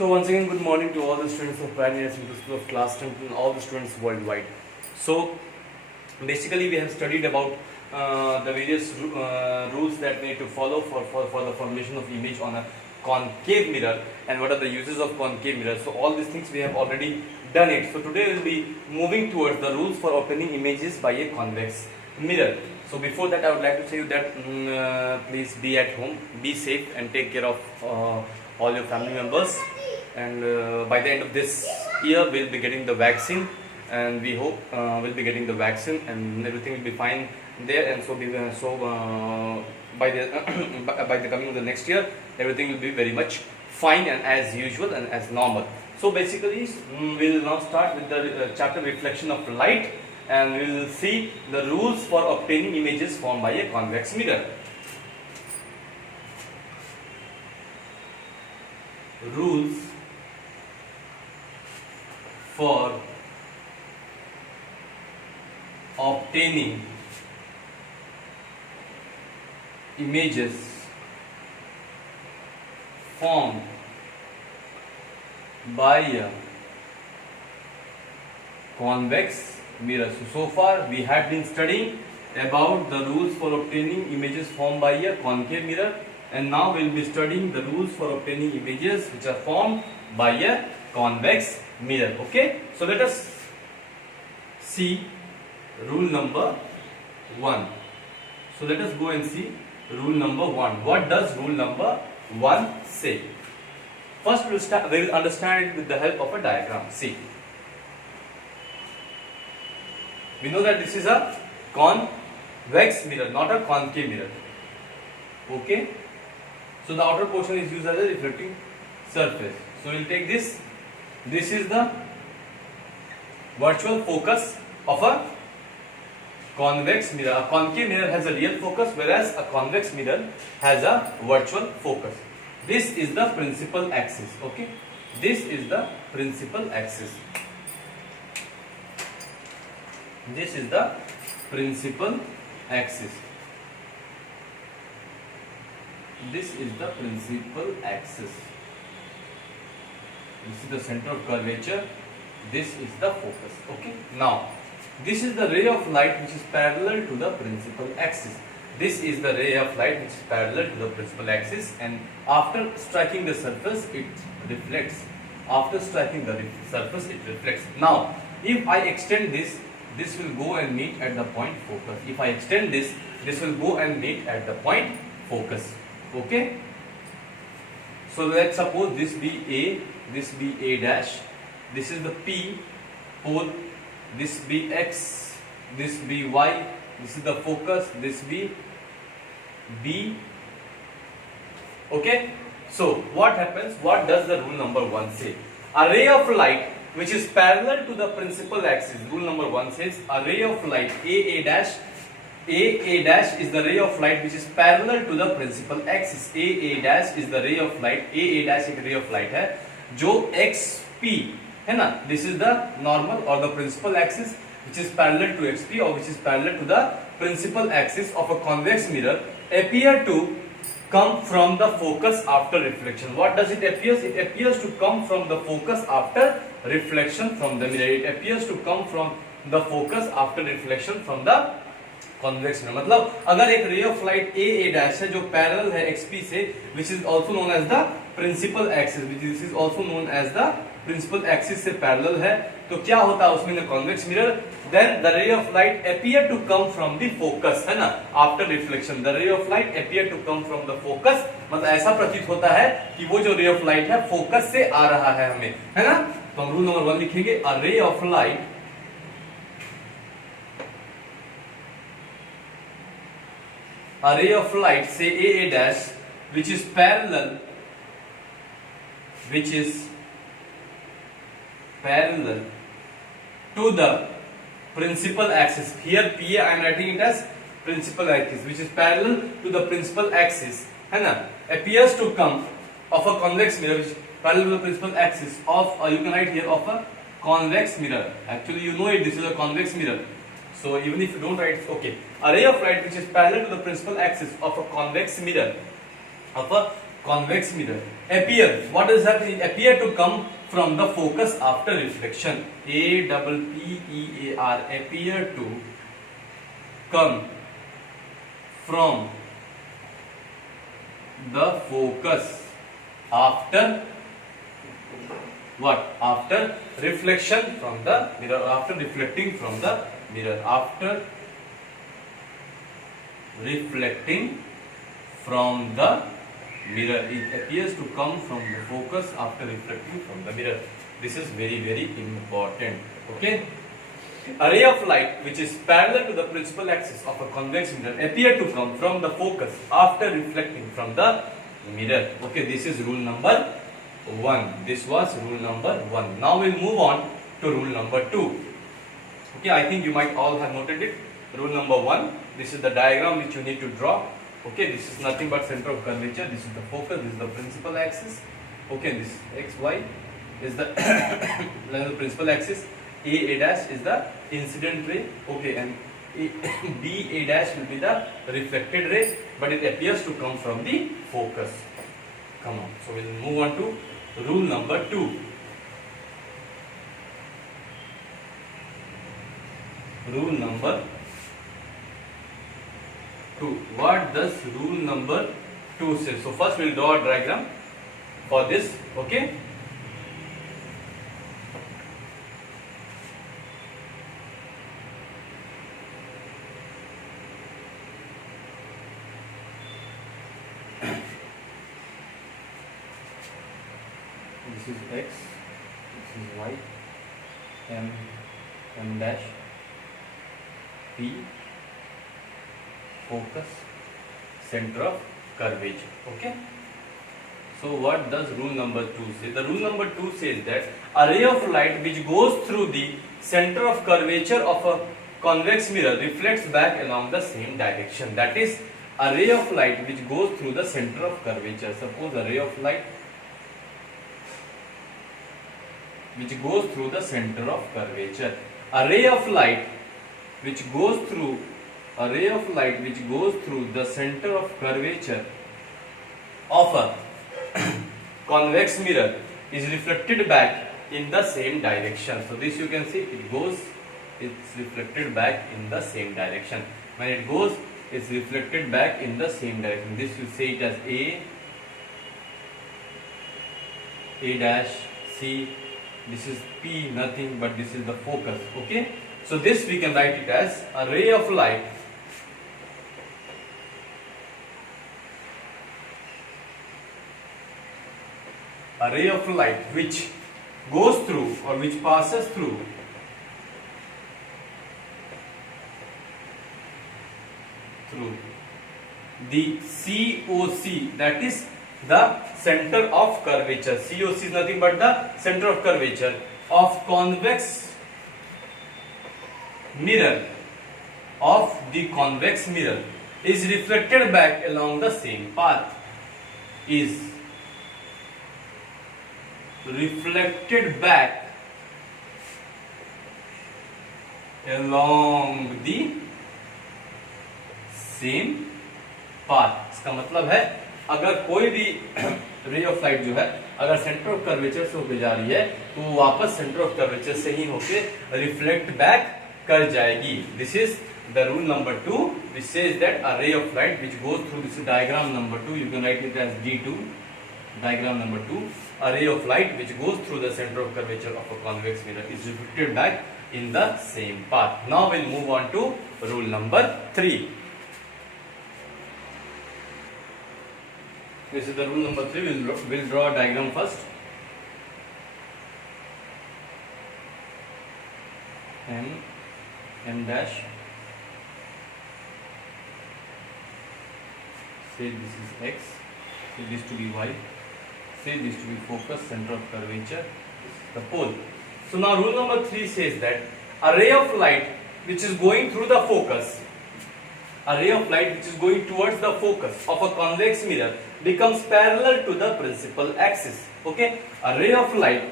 So once again, good morning to all the students of Prime University School of Class 10 and all the students worldwide. So basically, we have studied about the various rules that we need to follow for the formation of image on a concave mirror, and what are the uses of concave mirror. So all these things we have already done it. So today we will be moving towards the rules for obtaining images by a convex mirror. So before that, I would like to say you that please be at home, be safe, and take care of all your family members. And by the end of this year, we'll be getting the vaccine, and we hope we'll be getting the vaccine, and everything will be fine there. And by the by the coming of the next year, everything will be very much fine and as usual and as normal. So basically, we'll now start with the chapter reflection of light, and we will see the rules for obtaining images formed by a convex mirror. Rules for obtaining images formed by a convex mirror. So far we had been studying about the rules for obtaining images formed by a concave mirror, and now we will be studying the rules for obtaining images which are formed by a convex mirror. Okay, so let us see rule number 1. So let us go and see rule number 1. What does rule number 1 say? First we will understand it with the help of a diagram. See, we know that this is a convex mirror, not a concave mirror. Okay, so the outer portion is used as a reflecting surface. So we will take this. This is the virtual focus of a convex mirror. A concave mirror has a real focus, whereas a convex mirror has a virtual focus. This is the principal axis. Okay, this is the principal axis. This is the principal axis. This is the principal axis. This is the center of curvature. This is the focus. Okay. Now, this is the ray of light which is parallel to the principal axis. This is the ray of light which is parallel to the principal axis, and after striking the surface, it reflects. After striking the surface, it reflects. Now, if I extend this, this will go and meet at the point focus. If I extend this, this will go and meet at the point focus. Okay. So let's suppose this be A, this be A dash, this is the P pole, this be X, this be Y, this is the focus, this be B. Okay. So what happens? What does the rule number 1 say? A ray of light which is parallel to the principal axis. Rule number 1 says a ray of light A dash is the ray of light which is parallel to the principal axis. A dash is the ray of light. A dash एक ray of light है जो XP है ना. This is the normal or the principal axis which is parallel to XP or which is parallel to the principal axis of a convex mirror appear to come from the focus after reflection. What does it appears? It appears to come from the focus after reflection from the mirror. It appears to come from the focus after reflection from the convex mirror. मतलब अगर एक ray of light A dash है जो parallel है XP से, which is also known as the principal axis, which this is also known as the principal axis से parallel है, तो क्या होता है उसमें convex mirror? Then the ray of light appear to come from the focus, है ना, after reflection. The ray of light appear to come from the focus. मतलब ऐसा प्रतीत होता है कि वो जो ray of light है focus से आ रहा है हमें, है ना. तो हम rule number 1 लिखेंगे. A ray of light say A dash which is parallel to the principal axis. Here PA I am writing it as principal axis, which is parallel to the principal axis, है ना, appears to come of a convex mirror which is parallel to the principal axis of you can write here of a convex mirror. Actually you know it, this is a convex mirror. So even if you don't write, okay. A ray of light which is parallel to the principal axis of a convex mirror convex mirror appear, what does that mean? Appear to come from the focus after reflection. APPEAR, appear to come from the focus after what? After reflection from the mirror, after reflecting from the mirror, after reflecting from the mirror. It appears to come from the focus after reflecting from the mirror. This is very, very important. Okay. A ray of light which is parallel to the principal axis of a convex mirror appear to come from the focus after reflecting from the mirror. Okay, this is rule number 1. This was rule number 1. Now we'll move on to rule number 2. Okay, I think you might all have noted it. Rule number 1. This is the diagram which you need to draw. Okay, this is nothing but center of curvature. This is the focus. This is the principal axis. Okay, this x, y is the principal axis. A dash is the incident ray. Okay, and B dash will be the reflected ray, but it appears to come from the focus. Come on. So we'll move on to rule number 2. Rule number 2. What does rule number 2 say? So first we'll draw a diagram for this. Okay. This is x, this is y, m dash, p, focus, center of curvature. Okay. So what does rule number 2 say? The rule number 2 says that a ray of light which goes through the center of curvature of a convex mirror reflects back along the same direction. That is, a ray of light which goes through the center of curvature. Suppose a ray of light which goes through the center of curvature. A ray of light which goes through the center of curvature of a convex mirror is reflected back in the same direction. So this you can see, it's reflected back in the same direction. When it goes, it's reflected back in the same direction. This you say it as A dash, C. This is P, nothing but this is the focus. Okay. So this we can write it as a ray of light which goes through or which passes through the COC, that is the center of curvature. COC is nothing but the center of curvature of convex mirror, is reflected back along the same path. Is reflected back along the same path. इसका मतलब है अगर कोई भी ray of light जो है अगर centre of curvature से होकर जा रही है तो वो वापस सेंटर ऑफ कर्वेचर से ही होके रिफ्लेक्ट बैक कर जाएगी. This is the rule number 2 which says that a ray of light which goes through, this is diagram number 2, you can write it as D2, diagram number 2. A ray of light which goes through the center of curvature of a convex mirror is reflected back in the same path. Now we'll move on to rule number 3. This is the rule number 3. We'll draw a diagram first. M dash. Say this is x. Say this to be y. Say this to be focus, center of curvature, the pole. So now rule number 3 says that a ray of light which is going through the focus, a ray of light which is going towards the focus of a convex mirror becomes parallel to the principal axis. Okay, a ray of light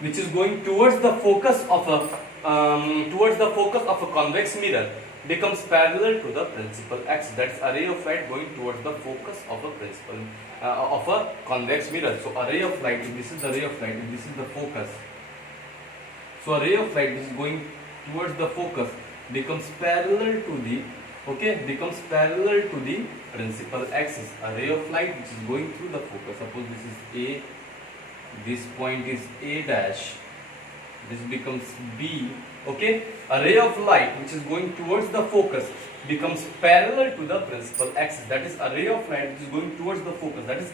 which is going towards the focus of a convex mirror becomes parallel to the principal axis. That's a ray of light going towards the focus of a principal of a convex mirror. So a ray of light, if this is the ray of light, if this is the focus, so a ray of light which is going towards the focus becomes parallel to the, becomes parallel to the principal axis. A ray of light which is going through the focus, suppose this is A, this point is A dash, this becomes B, a ray of light which is going towards the focus becomes parallel to the principal axis. That is a ray of light which is going towards the focus, that is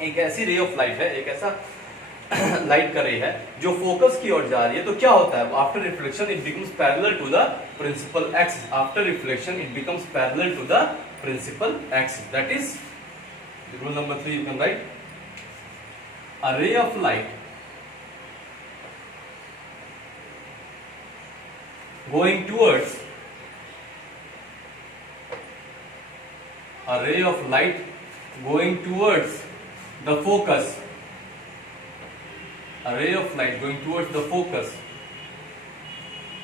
एक ऐसी ray of light है, एक ऐसा लाइट का रे है जो फोकस की ओर जा रही है, तो क्या होता है, after reflection it becomes parallel to the principal axis, after reflection it becomes parallel to the principal axis. That is rule number 3. You can write a ray of light going towards a ray of light going towards the focus, a ray of light going towards the focus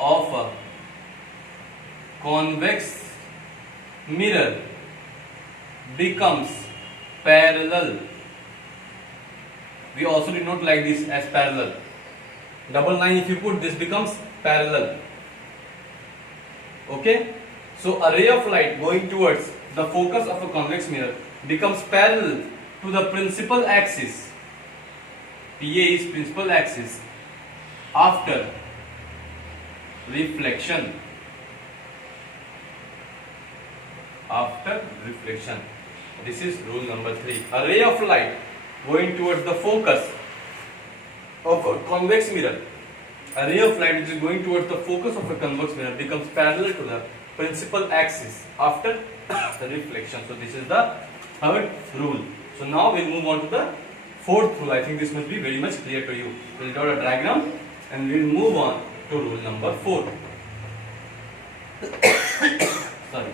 of a convex mirror becomes parallel. We also did not like this as parallel. Double line, if you put, this becomes parallel. So a ray of light going towards the focus of a convex mirror becomes parallel to the principal axis. PA is principal axis after reflection. After reflection. This is rule number 3. A ray of light going towards the focus of a convex mirror, a ray of light which is going towards the focus of a convex mirror becomes parallel to the principal axis after the reflection. So this is the third rule. So now we'll move on to the fourth rule. I think this must be very much clear to you. We'll draw a diagram and we'll move on to rule number 4. Sorry.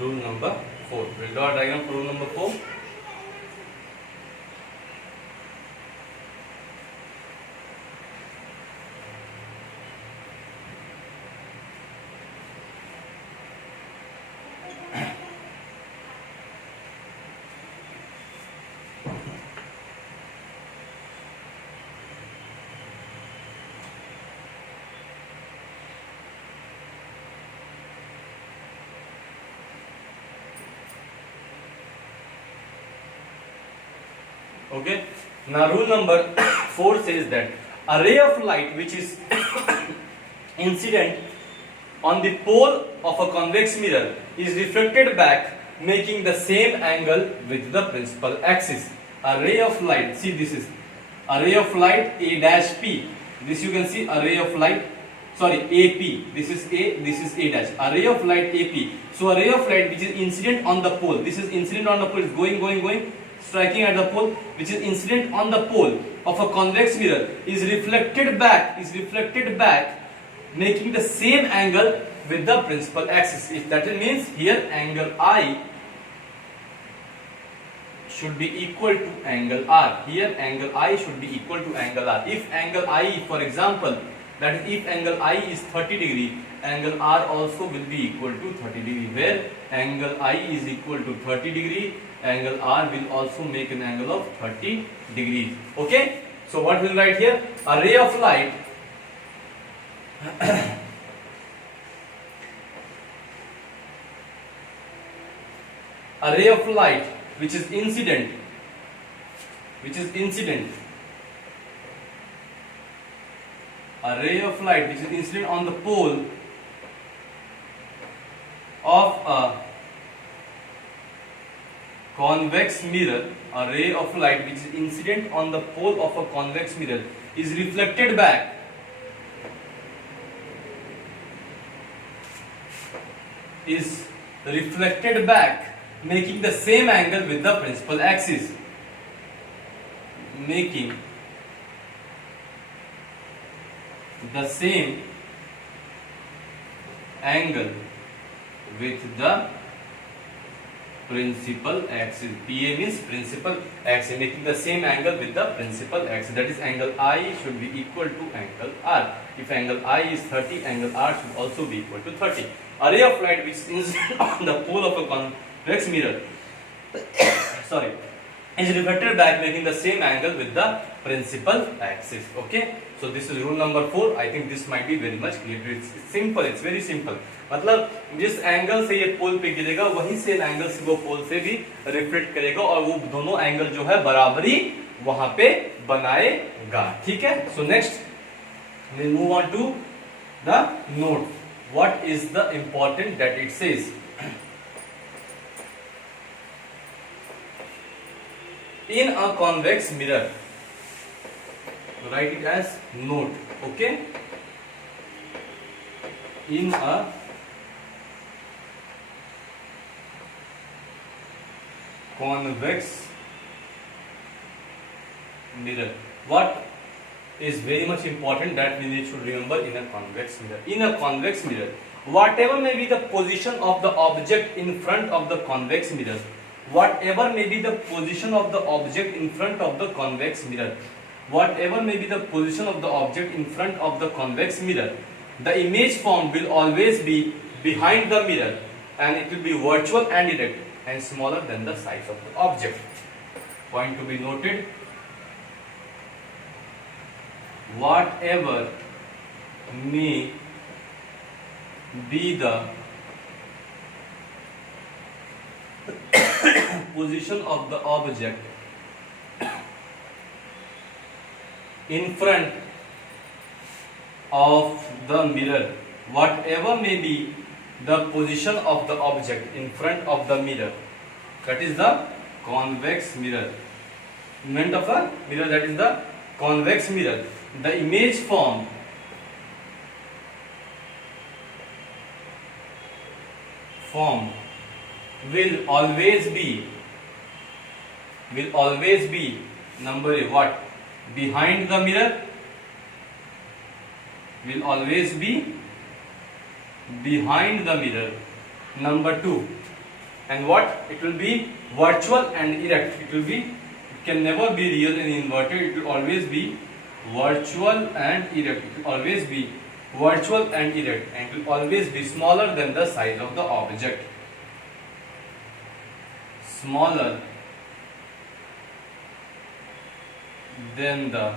Rule number 4. We'll draw a diagram for rule number 4. Now rule number 4 says that a ray of light which is incident on the pole of a convex mirror is reflected back, making the same angle with the principal axis. A ray of light, see this is a ray of light A dash P. This you can see a ray of light, sorry, AP. This is A, this is A dash. A ray of light AP. So a ray of light which is incident on the pole. This is incident on the pole, is going, striking at the pole, which is incident on the pole of a convex mirror, is reflected back, making the same angle with the principal axis. If that means here angle I should be equal to angle R. Here angle I should be equal to angle R. If angle I, for example, that is if angle I is 30 degree, angle R also will be equal to 30 degree. Where angle I is equal to 30 degree, angle R will also make an angle of 30 degrees. Okay? So what we'll write here? A ray of light a ray of light which is incident a ray of light which is incident on the pole of a convex mirror, a ray of light which is incident on the pole of a convex mirror is reflected back, making the same angle with the principal axis, making the same angle with the principal axis. PA means principal axis, making the same angle with the principal axis. That is angle I should be equal to angle R. If angle I is 30, angle R should also be equal to 30. A ray of light which is on the pole of a convex mirror sorry is reflected back making the same angle with the principal axis. Okay, so this is rule number 4. I think this might be very much clear. It's simple, it's very simple. मतलब जिस एंगल से ये पोल पे गिरेगा वही same angle से वो पोल से भी रिफ्लेक्ट करेगा और वो दोनों एंगल जो है बराबरी वहां पे बनाएगा. ठीक है, so next we'll move on to the note. What is the important that it says? In a convex mirror, write it as note. Okay, in a convex mirror, what is very much important that we need to remember in a convex mirror? In a convex mirror, whatever may be the position of the object in front of the convex mirror, whatever may be the position of the object in front of the convex mirror, whatever may be the position of the object in front of the convex mirror, the image formed will always be behind the mirror and it will be virtual and direct and smaller than the size of the object. Point to be noted, whatever may be the position of the object in front of the mirror, whatever may be the position of the object in front of the mirror, that is the convex mirror. In front of a mirror, that is the convex mirror, the image formed will always be number A, what? Behind the mirror, will always be behind the mirror. Number 2, and what? It will be virtual and erect. It can never be real and inverted. It will always be virtual and erect. It will always be virtual and erect, and it will always be smaller than the size of the object. Smaller than the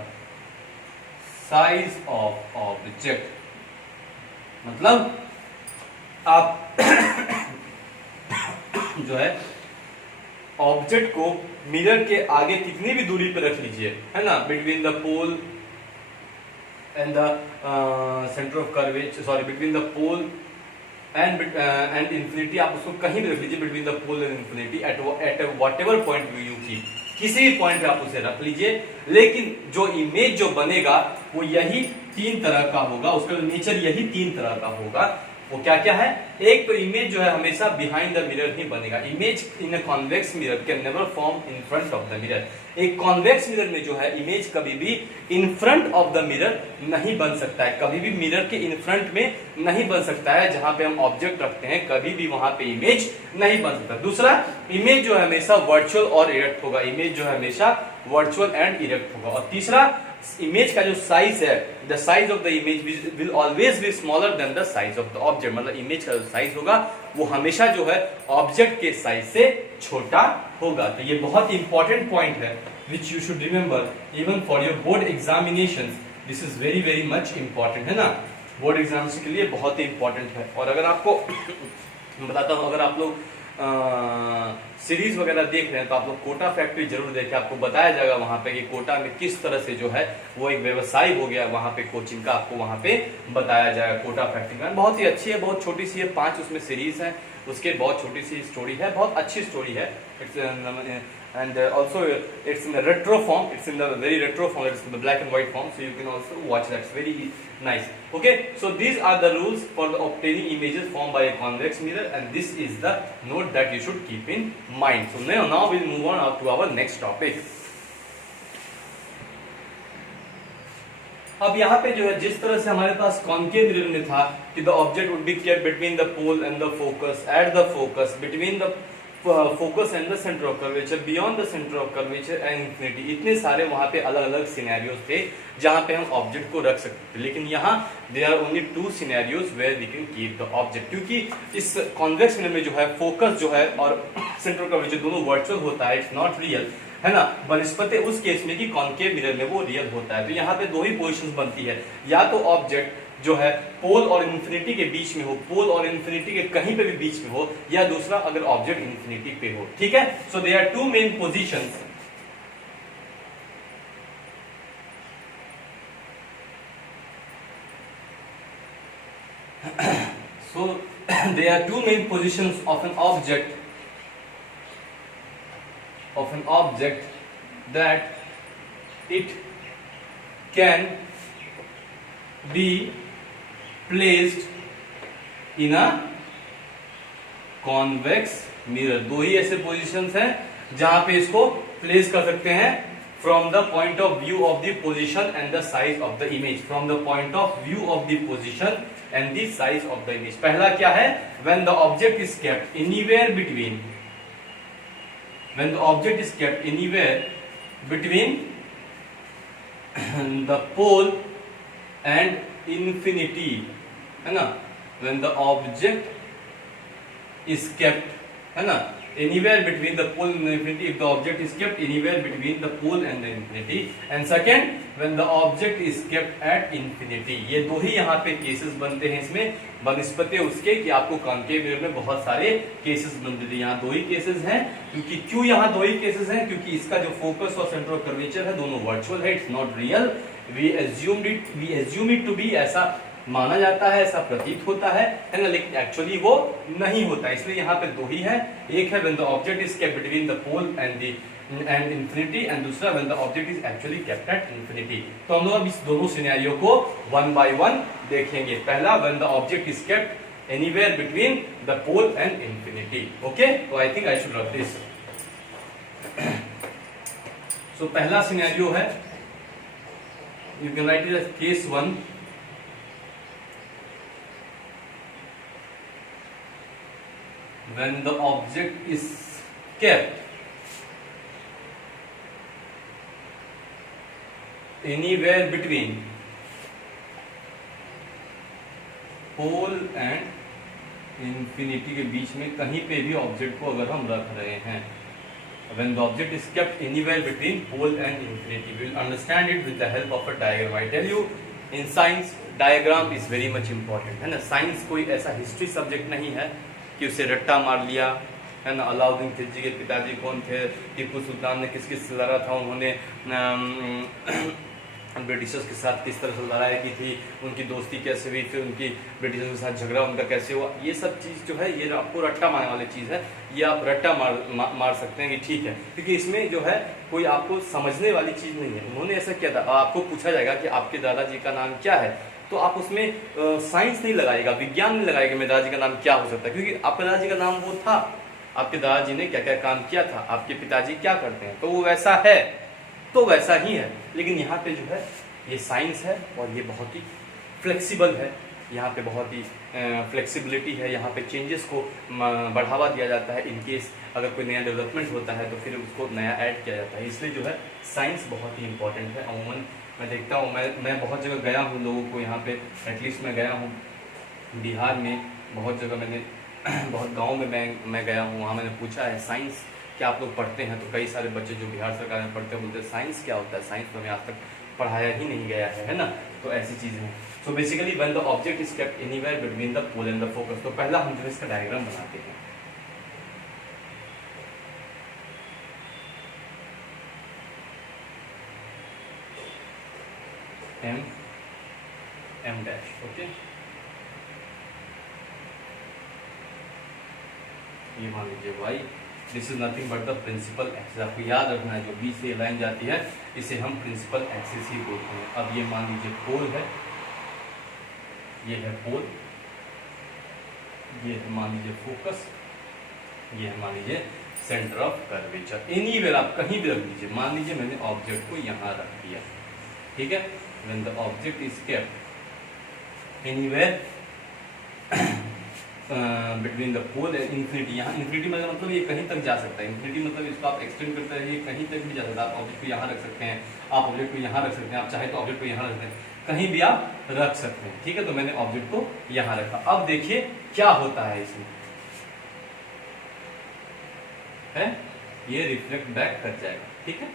size of object. मतलब आप जो है ऑब्जेक्ट को मिरर के आगे कितनी भी दूरी पर रख लीजिए, है ना, between the pole and the centre of curvature, sorry, between the pole and infinity, आप उसको कहीं भी रख लीजिए, between the pole and infinity, at whatever point you keep, किसी भी पॉइंट पे आप उसे रख लीजिए, लेकिन जो इमेज जो बनेगा वो यही 3 तरह का होगा, उसका नेचर यही 3 तरह का होगा. वो क्या क्या है? एक तो इमेज जो है हमेशा बिहाइंड द मिरर ही बनेगा. Image in a convex mirror can never form in front of the mirror. एक कॉन्वेक्स मिरर में जो है इमेज कभी भी in front of the mirror नहीं बन सकता है, कभी भी मिरर के इन फ्रंट में नहीं बन सकता है. जहां पे हम ऑब्जेक्ट रखते हैं कभी भी वहां पे इमेज नहीं बन सकता. दूसरा, इमेज जो है हमेशा वर्चुअल और इरेक्ट होगा. इमेज जो है हमेशा वर्चुअल एंड इरेक्ट होगा. और तीसरा, इमेज का जो साइज है, the size of the image will always be smaller than the size of the object. मतलब इमेज का जो साइज होगा वो हमेशा जो है ऑब्जेक्ट के साइज से छोटा होगा. तो ये बहुत इंपॉर्टेंट पॉइंट है which you should remember even for your board examination. This is very very much important, है ना, बोर्ड एग्जाम्स के लिए बहुत ही इंपॉर्टेंट है. और अगर आपको बताता हूँ, अगर आप लोग सीरीज वगैरह देख रहे हैं तो आप लोग कोटा फैक्ट्री जरूर देखें. आपको बताया जाएगा वहां पे कि कोटा में किस तरह से जो है वो एक व्यवसाय हो गया वहां पे कोचिंग का, आपको वहां पे बताया जाएगा. कोटा फैक्ट्री में बहुत ही अच्छी है, बहुत छोटी सी है, 5 उसमें सीरीज है, उसके बहुत छोटी सी स्टोरी है, बहुत अच्छी स्टोरी है. And also it's in the retro form, it's in the very retro form, it's in the black and white form, so you can also watch that. It's very nice. Okay, so these are the rules for the obtaining images formed by a convex mirror, and this is the note that you should keep in mind. So now we'll move on to our next topic. अब यहाँ पे जो है जिस तरह से हमारे पास concave mirror में था कि the object would be kept between the pole and the focus, at the focus, between the focus and the centre of curvature, beyond the centre of curvature and infinity. इतने सारे वहां पे अलग अलग सिनेरियोज थे जहां पे हम ऑब्जेक्ट को रख सकते थे, लेकिन यहाँ there are only 2 scenarios where we can keep the object, क्योंकि इस कॉन्वेक्स मिरर में जो है फोकस जो है और सेंटर ऑफ कर्वेचर दोनों वर्चुअल होता है, इट्स नॉट रियल, है ना, बनस्पति उस केस में कि कॉन्केव मिरर में वो रियल होता है। तो यहाँ पे 2 ही पोजिशन बनती है, या तो ऑब्जेक्ट जो है पोल और इन्फिनिटी के बीच में हो, पोल और इन्फिनिटी के कहीं पे भी बीच में हो, या दूसरा अगर ऑब्जेक्ट इन्फिनिटी पे हो, ठीक है। So there are 2 main positions, so there are 2 main positions of an object that it can be placed in a convex mirror। 2 ही ऐसे पोजीशंस हैं जहां पे इसको प्लेस कर सकते हैं from the point of view of the position and the size of the image, from the point of view of the position and the size of the image। पहला क्या है, when the object is kept anywhere between the pole and infinity, है ना, when the object is kept, है ना, anywhere between the pole and the infinity, if the object is kept anywhere between the pole and the infinity, and second when the object is kept at infinity। ये 2 ही यहाँ पे केसेस बनते हैं इसमें, बनस्पति उसके कि आपको कॉन्केव मिरर में बहुत सारे केसेस बनते थे। यहाँ 2 ही केसेस हैं, क्योंकि क्यों यहाँ 2 ही केसेस हैं, क्योंकि इसका जो फोकस और सेंटर ऑफ कर्वेचर है दोनों वर्चुअल है, it's not real, we assume it to be, ऐसा माना जाता है, ऐसा प्रतीत होता है ना, लेकिन एक्चुअली वो नहीं होता। इसलिए यहाँ पे 2 ही है, एक है when the object is kept between the pole and infinity, and दूसरा when the object is actually kept at infinity। तो हम लोग अब इस दोनों सिनेरियो को 1 by 1 देखेंगे। पहला when the object is kept anywhere between the pole and infinity, okay? तो I think I should write this। so पहला सिनेरियो है, you can write it as case 1, when the object is kept anywhere between pole and infinity के बीच में कहीं पे भी ऑब्जेक्ट को अगर हम रख रहे हैं, when the object is kept anywhere between pole and infinity, we will understand it with the help of a diagram। I tell you in science diagram is very much important, है ना। साइंस कोई ऐसा हिस्ट्री सब्जेक्ट नहीं है कि उसे रट्टा मार लिया, है ना। अलाउद्दीन खिलजी के पिताजी कौन थे, टीपू सुल्तान ने किस किस लड़ा था, उन्होंने ब्रिटिशर्स के साथ किस तरह से लड़ाई की थी, उनकी दोस्ती कैसे हुई, फिर उनकी ब्रिटिशर्स के साथ झगड़ा उनका कैसे हुआ, ये सब चीज़ जो है ये आपको रट्टा मारने वाली चीज़ है, ये आप रट्टा मार सकते हैं कि ठीक है, क्योंकि इसमें जो है कोई आपको समझने वाली चीज़ नहीं है। उन्होंने ऐसा किया था, आपको पूछा जाएगा कि आपके दादाजी का नाम क्या है, तो आप उसमें साइंस नहीं लगाएगा, विज्ञान नहीं लगाएगा, मेरे दादाजी का नाम क्या हो सकता है, क्योंकि आपके दादाजी का नाम वो था, आपके दादाजी ने क्या क्या काम किया था, आपके पिताजी क्या करते हैं, तो वो वैसा है, तो वैसा ही है। लेकिन यहाँ पे जो है ये साइंस है और ये बहुत ही फ्लेक्सिबल है, यहाँ पे बहुत ही फ्लेक्सिबिलिटी है, यहाँ पे चेंजेस को बढ़ावा दिया जाता है, इनकेस अगर कोई नया डेवलपमेंट होता है तो फिर उसको नया ऐड किया जाता है। इसलिए जो है साइंस बहुत ही इंपॉर्टेंट है। अमूमन मैं देखता हूँ, मैं बहुत जगह गया हूँ, लोगों को यहाँ पे एटलीस्ट मैं गया हूँ बिहार में, बहुत जगह मैंने बहुत गांव में मैं गया हूँ, वहाँ मैंने पूछा है साइंस क्या आप लोग पढ़ते हैं, तो कई सारे बच्चे जो बिहार सरकार में पढ़ते हैं बोलते हैं साइंस क्या होता है, साइंस तो हमें आज तक पढ़ाया ही नहीं गया है ना। तो ऐसी चीज़ें हैं। So basically when the object is kept anywhere between the pole and the focus, तो पहला हम जो है इसका डायग्राम बनाते हैं। एम डैश, ओके, ये मान लीजिए y, this is nothing but the principal axis. आपको याद रखना है जो बी से लाइन जाती है इसे हम प्रिंसिपल एक्सिस ही बोलते हैं। अब ये मान लीजिए पोल है, ये है पोल, ये है मान लीजिए फोकस, ये है मान लीजिए सेंटर ऑफ कर्वेचर। एनीवेयर आप कहीं भी रख दीजिए, मान लीजिए मैंने ऑब्जेक्ट को यहाँ रख दिया, ठीक है। When the object is kept anywhere between the pole and infinity. यहाँ इन्फिनिटी मतलब ये कहीं तक जा सकता है, इन्फिनिटी मतलब इसको आप एक्सटेंड करते रहिए, कहीं तक भी जा सकता है। आप ऑब्जेक्ट को यहाँ रख सकते हैं, आप ऑब्जेक्ट को यहाँ रख सकते हैं, आप चाहे तो ऑब्जेक्ट को यहाँ रख सकते हैं, कहीं भी आप रख सकते हैं, ठीक है। तो मैंने ऑब्जेक्ट को यहाँ रखा। अब देखिए क्या होता है इसमें, है ये रिफ्लेक्ट बैक कर जाएगा, ठीक है।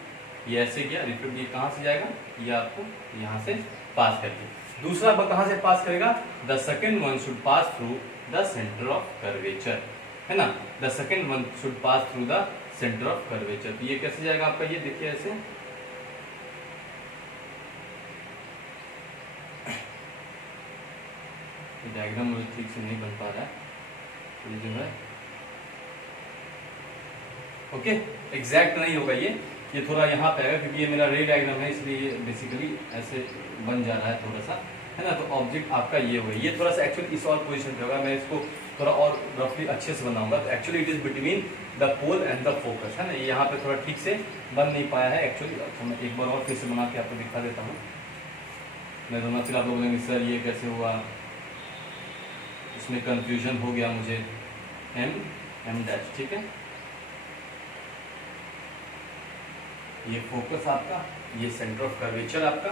ये ऐसे गया रिफ्लेक्ट, ये कहाँ से जाएगा, ये आपको यहाँ से पास करके। दूसरा कहाँ से पास करेगा, the second one should pass through the centre of curvature, है ना। The second one should pass through the centre of curvature. तो ये कैसे जाएगा आपका, ये देखिए ऐसे, डायग्राम मुझे ठीक से नहीं बन पा रहा है, ये जो है ओके एग्जैक्ट नहीं होगा ये थोड़ा यहाँ पे आएगा, क्योंकि ये मेरा रे डायग्राम है, इसलिए ये बेसिकली ऐसे बन जा रहा है थोड़ा सा, है ना। तो ऑब्जेक्ट आपका ये होगा, ये थोड़ा सा एक्चुअली इस और पोजीशन पे होगा, मैं इसको थोड़ा और रफली अच्छे से बनाऊंगा। तो actually it is between the pole and the focus, है ना। ये यहाँ पे थोड़ा ठीक से बन नहीं पाया है एक्चुअली। अच्छा मैं एक बार और फिर से बना के आपको दिखा देता हूँ। मैं दोनों फिर आप लोग बोलेंगे सर ये कैसे हुआ, इसमें कंफ्यूजन हो गया मुझे, एम डैश, ठीक है। ये फोकस आपका, ये सेंटर ऑफ कर्वेचर आपका,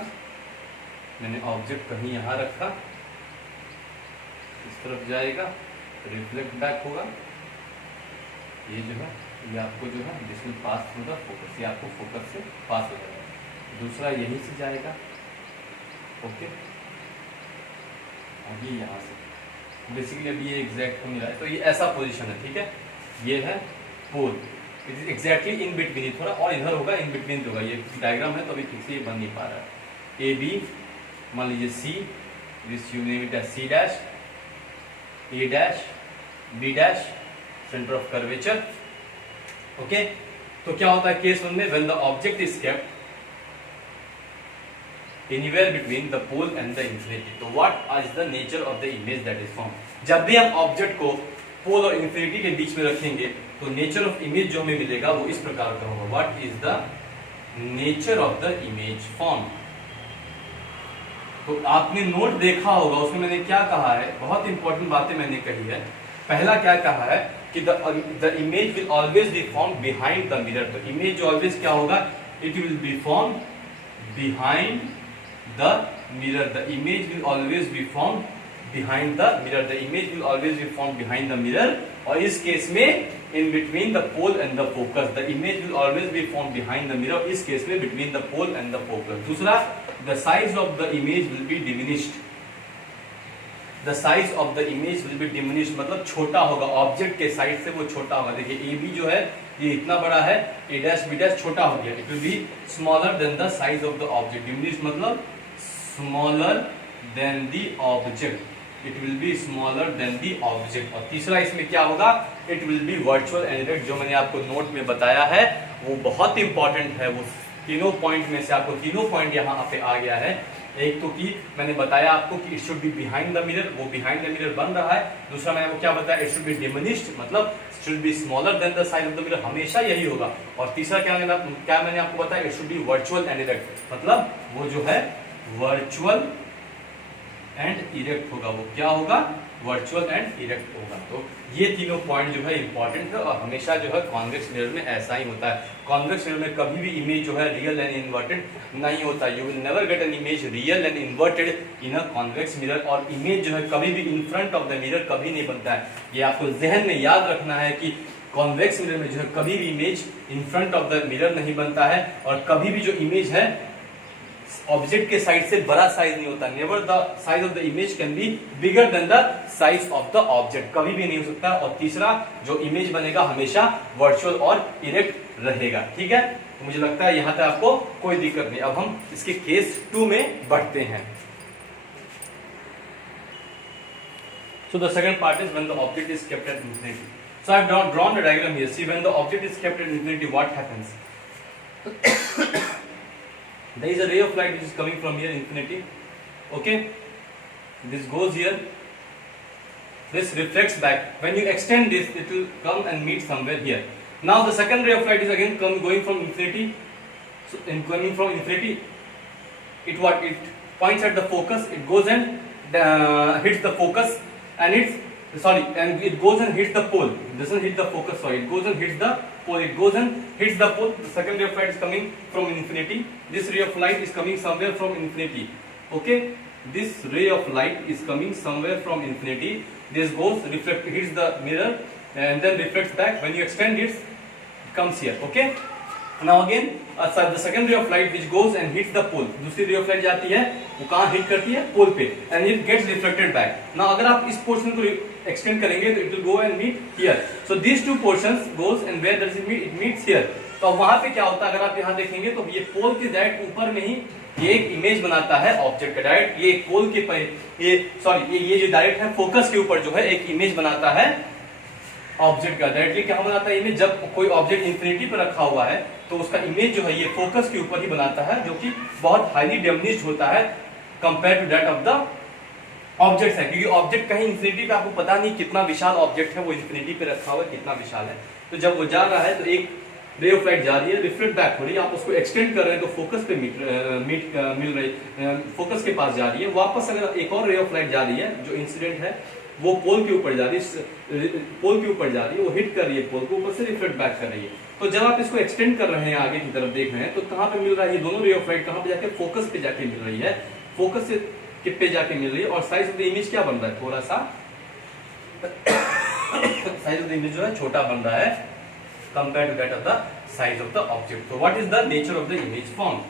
मैंने ऑब्जेक्ट कहीं यहाँ रखा, इस तरफ जाएगा, रिफ्लेक्ट बैक होगा, ये जो है ये आपको जो है this will pass through the focus, ये आपको फोकस से पास हो जाएगा। दूसरा यहीं से जाएगा, ओके, और ये यहाँ से बेसिकली अभी ये एग्जैक्ट हो नहीं रहा है, तो ये ऐसा पोजीशन है, ठीक है। ये है pole, it is exactly in between, थोड़ा और इधर होगा, इन बिटवीन होगा। ये डायग्राम है तो अभी ठीक से ये बन नहीं पा रहा है। ए बी मान लीजिए C, this you name it as C dash, A dash, B dash, centre of curvature, okay. तो क्या होता है केस वन में, when the object is kept anywhere between the pole and the infinity, तो what is the nature of the image that is formed। जब भी हम ऑब्जेक्ट को पोल और इन्फिनिटी के बीच में रखेंगे तो नेचर ऑफ इमेज जो हमें मिलेगा वो इस प्रकार का होगा, what is the nature of the image form. तो आपने नोट देखा होगा, उसमें मैंने क्या कहा है, बहुत इंपॉर्टेंट बातें मैंने कही है। पहला क्या कहा है कि the image will always be form behind the mirror. तो इमेज जो ऑलवेज क्या होगा, it will be form behind the mirror, the image will always be formed behind the mirror, the image will always be formed behind the mirror। और इस केस में in between the pole and the focus, the image will always be formed behind the mirror, इस केस में between the pole and the focus। दूसरा, the size of the image will be diminished, the size of the image will be diminished मतलब छोटा होगा, ऑब्जेक्ट के साइड से वो छोटा होगा। देखिए ए बी जो है ये इतना बड़ा है, ए डैश बी डैश छोटा हो गया, it will be smaller than the size of the object. Diminished मतलब smaller than the object, it will be smaller than the object. और तीसरा इसमें क्या होगा, it will be virtual and erect, जो मैंने आपको नोट में बताया है वो बहुत इंपॉर्टेंट है। वो तीनों पॉइंट में से आपको तीनों पॉइंट यहाँ पे आ गया है। एक तो कि मैंने बताया आपको कि it should be behind the mirror, वो बिहाइंड द मिरर बन रहा है। दूसरा मैंने आपको क्या बताया, इट शुड बी डिमिनिश्ड मतलब should be smaller than the size of the mirror, हमेशा यही होगा। और तीसरा क्या मैंने आपको बताया, it should be virtual and erect मतलब वो जो है वर्चुअल एंड इरेक्ट होगा। वो क्या होगा, वर्चुअल एंड इरेक्ट होगा। तो ये तीनों पॉइंट जो है इंपॉर्टेंट है और हमेशा जो है कॉन्वेक्स मिरर में ऐसा ही होता है। कॉन्वेक्स मिरर में कभी भी इमेज जो है रियल एंड इन्वर्टेड नहीं होता। You will never get an image real and inverted in a convex mirror. और इमेज जो है कभी भी in front of the mirror कभी नहीं बनता है। ये आपको जहन में याद रखना है कि कॉन्वेक्स मिरर में जो है कभी भी image in front of the mirror नहीं बनता है और कभी भी जो इमेज है ऑब्जेक्ट के साइड से बड़ा साइज नहीं होता। Never the size of the image can be bigger than the size of the object, कभी भी नहीं हो सकता। और तीसरा जो इमेज बनेगा हमेशा वर्चुअल और इरेक्ट रहेगा, ठीक है। तो मुझे लगता है यहां तक आपको कोई दिक्कत नहीं। अब हम इसके केस 2 में बढ़ते हैं। So the second part is when the object is kept at infinity. So I have drawn the diagram here. See, when the object is kept at infinity, what happens? There is a ray of light which is coming from here, infinity. Okay, this goes here. This reflects back. When you extend this, it will come and meet somewhere here. Now the second ray of light is again going from infinity. So coming from infinity, it points at the focus. It goes and hits the focus, and it sorry, and it goes and hits the pole. It doesn't hit the focus, sorry, it goes and hits the pole. It goes and hits the pole. The second ray of light is coming from infinity. This ray of light is coming somewhere from infinity. Okay, this ray of light is coming somewhere from infinity. This goes, hits the mirror and then reflects back. When you extend it, it comes here. Okay, now again the second ray of light which goes and hits the pole. दूसरी ray of light जाती है, वो कहाँ हिट करती है? पोल पे, and it gets reflected back. Now अगर आप इस पोर्शन को एक्सटेंड करेंगे तो it will go and meet here. So these two portions goes and where does it meet? It meets here. तो वहां पे क्या होता है, अगर आप यहाँ देखेंगे तो ये पोल के डायरेक्ट ऊपर में ही ये एक इमेज बनाता है ऑब्जेक्ट का डायरेक्ट, ये पोल के ये जो डायरेक्ट है फोकस के ऊपर जो है एक इमेज बनाता है ऑब्जेक्ट का डायरेक्टली। क्या बनाता है इमेज? जब कोई ऑब्जेक्ट इंफिनिटी पर रखा हुआ है तो उसका इमेज जो है ये फोकस के ऊपर ही बनाता है, जो कि बहुत हाईली डिमिनिश्ड होता है compare to that of the object है, क्योंकि ऑब्जेक्ट कहीं इंफिनिटी पे आपको पता नहीं कितना विशाल ऑब्जेक्ट है, वो इंफिनिटी पे रखा हुआ है कितना विशाल है। तो जब वो जा रहा है तो एक रे ऑफ लाइट जा रही है, रिफ्लेक्ट बैक हो रही है, आप उसको एक्सटेंड कर रहे हैं तो फोकस पे मिल रही, फोकस के पास जा रही है। वापस अगर एक और रे ऑफ लाइट जा रही है, जो इंसिडेंट है वो पोल के ऊपर जा रही है, पोल के ऊपर जा रही है, वो हिट कर रही है पोल को, ऊपर से रिफ्लेक्ट बैक कर रही है। तो जब आप इसको एक्सटेंड कर रहे हैं आगे की तरफ देख रहे हैं तो कहां पे मिल रहा है? ये दोनों रे ऑफ लाइट कहां पे जाके? फोकस पे जाके मिल रही है, फोकस से टिप पे जाके मिल रही है। और साइज ऑफ द इमेज क्या बन रहा है? थोड़ा सा साइज ऑफ द इमेज जो है छोटा बन रहा है compare to that of the size of the object. तो what is the nature of the image form?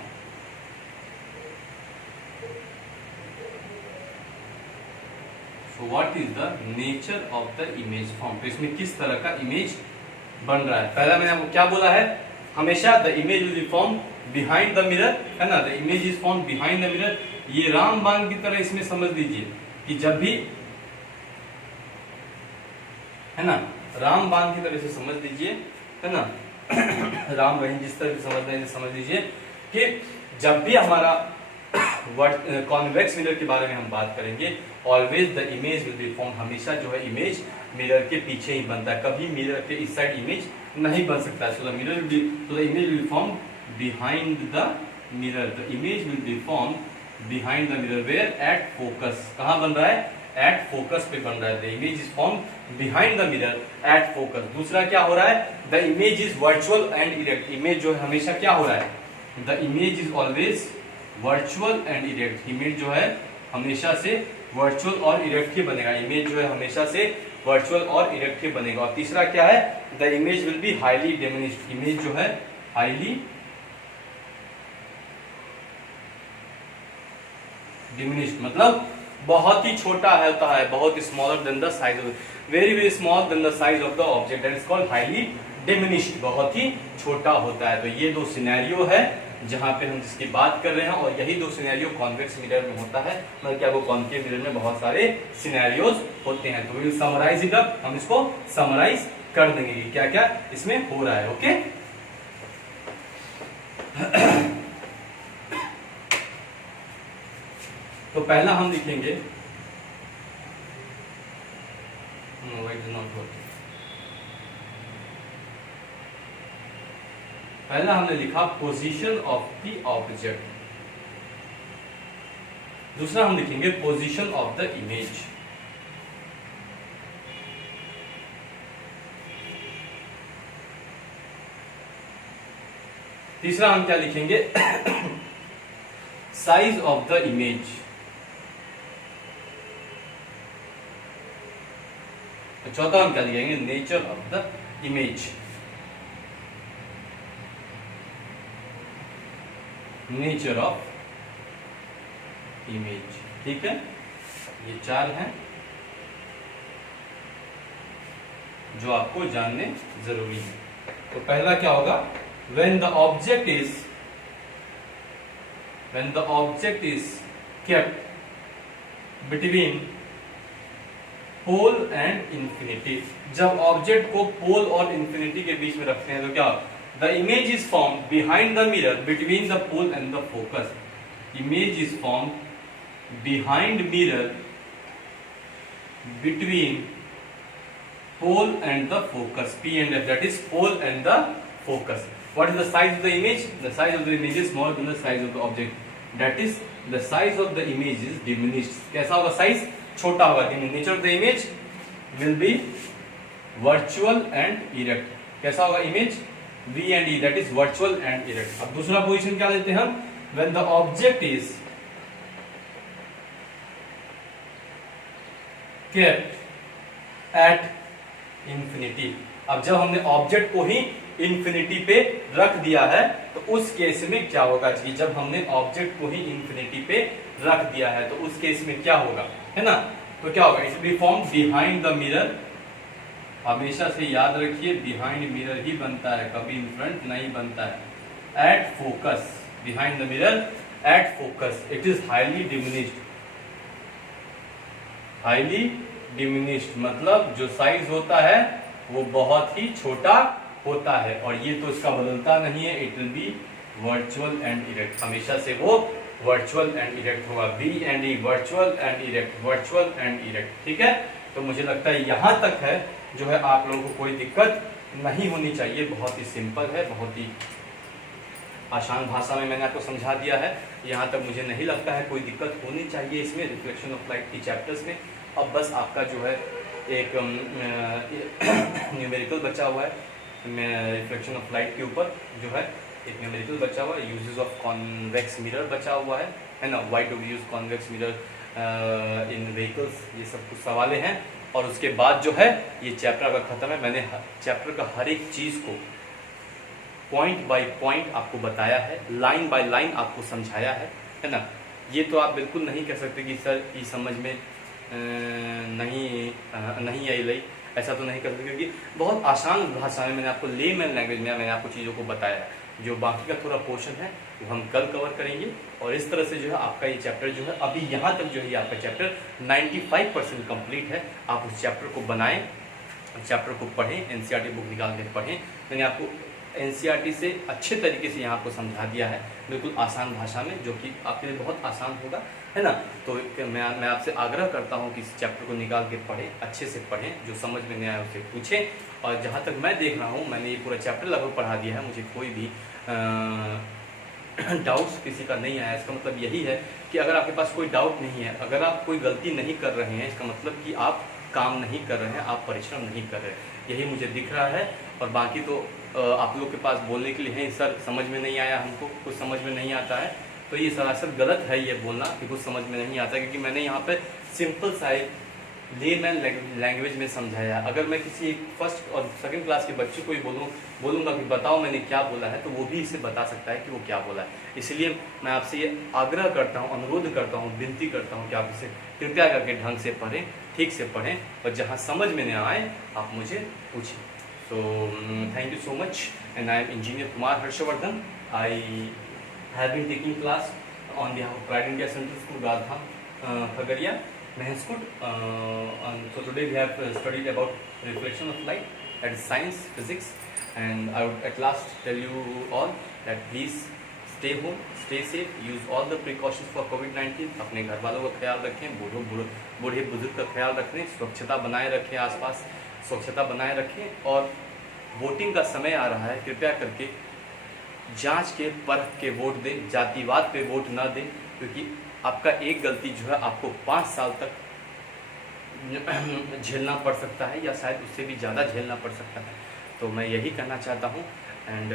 What is the nature of the image form? तो इसमें किस तरह का इमेज बन रहा है? पहला मैंने आपको क्या बोला है? हमेशा the image will be form behind the mirror, है ना, the image is form behind the mirror. ये रामबाण की तरह इसमें समझ लीजिए कि जब भी, है ना, रामबाण की तरह से समझ लीजिए, है ना, राम रहीम जिस तरह से समझ रहे हैं समझ लीजिए कि जब भी हमारा कॉन्वेक्स मिरर के बारे में हम बात करेंगे, always the image will be form, हमेशा जो है इमेज मिरर के पीछे ही बनता है, कभी मिरर के इस साइड इमेज नहीं बन सकता है। So the mirror will be, so the image will form behind the mirror, the image will be form behind the mirror where at focus. कहां बन रहा है? एट फोकस पे बन रहा है। The image is form behind the mirror at focus. दूसरा क्या हो रहा है? The image is virtual and erect. Image जो है हमेशा क्या हो रहा है? The image is always virtual and erect. Image जो है हमेशा से वर्चुअल और इरेक्ट ही बनेगा। इमेज जो है हमेशा से वर्चुअल और इरेक्ट ही बनेगा। और तीसरा क्या है? The image will be highly diminished. Image जो है हाईली डिमिनिश्ड मतलब बहुत ही छोटा होता है, बहुत smaller than the size of, very very small than the size of the object, that is called highly diminished, बहुत ही छोटा होता है। तो ये दो सिनेरियो है जहां पे हम जिसकी बात कर रहे हैं, और यही दो सिनेरियो कॉन्वेक्स मिरर में होता है, मतलब क्या वो कॉन्केव मिरर में बहुत सारे सिनेरियोज होते हैं। तो we will summarise it up, हम इसको समराइज कर देंगे कि क्या क्या इसमें हो रहा है। ओके तो पहला हम लिखेंगे, पहला हमने लिखा पोजीशन ऑफ द ऑब्जेक्ट, दूसरा हम लिखेंगे पोजीशन ऑफ द इमेज, तीसरा हम क्या लिखेंगे? Size of the image. चौथा हम क्या लिखेंगे? Nature of the image, nature of image. ठीक है, ये चार हैं जो आपको जानने जरूरी है। तो पहला क्या होगा? when the object is kept between pole and infinity, जब ऑब्जेक्ट को पोल और इंफिनिटी के बीच में रखते हैं तो क्या? The image is form behind the mirror between the pole and the focus. Image is form behind mirror between pole and the focus, P and F, that is pole and the focus. What is the size of the image? The size of the image is smaller than the size of the object. That is the size of the image is diminished. कैसा होगा? साइज छोटा होगा। Nature of the image will be virtual and erect. कैसा होगा image? V and E, that is virtual and erect. अब दूसरा पोजीशन क्या लेते हैं हम? When the object is kept at infinity. अब जब हमने ऑब्जेक्ट को ही इंफिनिटी पे रख दिया है तो उस केस में क्या होगा जी? जब हमने ऑब्जेक्ट को ही इंफिनिटी पे रख दिया है तो उस केस में क्या होगा, है ना? तो क्या होगा? It will be form behind the mirror. हमेशा से याद रखिए बिहाइंड मिरर ही बनता है, कभी इन फ्रंट नहीं बनता है. At focus, behind the mirror at focus. It is highly diminished. Highly diminished मतलब जो साइज होता है वो बहुत ही छोटा होता है. और ये तो इसका बदलता नहीं है. It will be virtual and erect. हमेशा से वो वर्चुअल एंड इरेक्ट होगा. V and E, virtual and erect, virtual and erect. ठीक है, तो मुझे लगता है यहां तक है जो है आप लोगों को कोई दिक्कत नहीं होनी चाहिए. बहुत ही सिंपल है, बहुत ही आसान भाषा में मैंने आपको समझा दिया है. यहाँ तक मुझे नहीं लगता है कोई दिक्कत होनी चाहिए इसमें, रिफ्लेक्शन ऑफ लाइट की चैप्टर्स में. अब बस आपका जो है एक न्यूमेरिकल बचा हुआ है रिफ्लेक्शन ऑफ लाइट के ऊपर, जो है एक न्यूमेरिकल बचा हुआ है. यूजेस ऑफ कॉन्वेक्स मिरर बचा हुआ है ना. Why do we use convex mirror in vehicles, ये सब कुछ सवालें हैं. और उसके बाद जो है ये चैप्टर अगर खत्म है. मैंने चैप्टर का हर एक चीज को पॉइंट बाय पॉइंट आपको बताया है, लाइन बाय लाइन आपको समझाया है ना. ये तो आप बिल्कुल नहीं कह सकते कि सर ये समझ में नहीं आई लई, ऐसा तो नहीं कर सकते, क्योंकि बहुत आसान भाषा में मैंने आपको लेमैन लैंग्वेज में मैंने आपको चीज़ों को बताया है. जो बाकी का थोड़ा पोर्शन है वो हम कल कवर करेंगे. और इस तरह से जो है आपका ये चैप्टर जो है अभी यहाँ तक जो है आपका चैप्टर 95% कंप्लीट है. आप उस चैप्टर को बनाएं, चैप्टर को पढ़ें, एनसीईआरटी बुक निकाल के पढ़ें. मैंने आपको एनसीईआरटी से अच्छे तरीके से यहाँ आपको समझा दिया है, बिल्कुल आसान भाषा में, जो कि आपके लिए बहुत आसान होगा, है ना. तो मैं आपसे आग्रह करता हूँ कि इस चैप्टर को निकाल के पढ़ें, अच्छे से पढ़ें, जो समझ में नहीं आया उसे पूछें. और जहाँ तक मैं देख रहा हूँ मैंने ये पूरा चैप्टर लगभग पढ़ा दिया है, मुझे कोई भी डाउट्स किसी का नहीं आया. इसका मतलब यही है कि अगर आपके पास कोई डाउट नहीं है, अगर आप कोई गलती नहीं कर रहे हैं, इसका मतलब कि आप काम नहीं कर रहे हैं, आप परिश्रम नहीं कर रहे हैं, यही मुझे दिख रहा है. और बाकी तो आप लोग के पास बोलने के लिए है सर समझ में नहीं आया, हमको कुछ समझ में नहीं आता है, तो ये सरासर गलत है ये बोलना कि कुछ समझ में नहीं आता, क्योंकि मैंने यहाँ पे सिंपल सा लेमैन लैंग्वेज में समझाया. अगर मैं किसी फर्स्ट और सेकंड क्लास के बच्चे को ही बोलूँगा कि बताओ मैंने क्या बोला है, तो वो भी इसे बता सकता है कि वो क्या बोला है. इसलिए मैं आपसे ये आग्रह करता हूँ, अनुरोध करता हूँ, विनती करता हूँ कि आप इसे कृपया करके ढंग से पढ़ें, ठीक से पढ़ें, और जहाँ समझ में नहीं आए आप मुझे पूछें. So thank you so much, and I am Engineer Kumar Harshavardhan. I have been taking class on behalf of Pride India Central School, Radham, Khagaria, Mehenskut. So today we have studied about reflection of light, that is science, physics, and I would at last tell you all that please stay home, stay safe, use all the precautions for COVID-19. अपने घर वालों का ख्याल रखें, बूढ़े बुजुर्ग का ख्याल रखें, स्वच्छता बनाए रखें, आसपास स्वच्छता बनाए रखें. और वोटिंग का समय आ रहा है, कृपया करके जांच के परख के वोट दें, जातिवाद पे वोट ना दें, क्योंकि आपका एक गलती जो है आपको 5 साल तक झेलना पड़ सकता है, या शायद उससे भी ज़्यादा झेलना पड़ सकता है. तो मैं यही कहना चाहता हूँ. And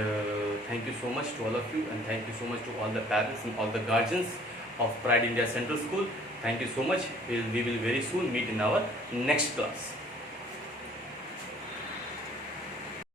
thank you so much to all of you, and thank you so much to all the parents and all the guardians of Pride India Central School. Thank you so much. We will very soon meet in our next class.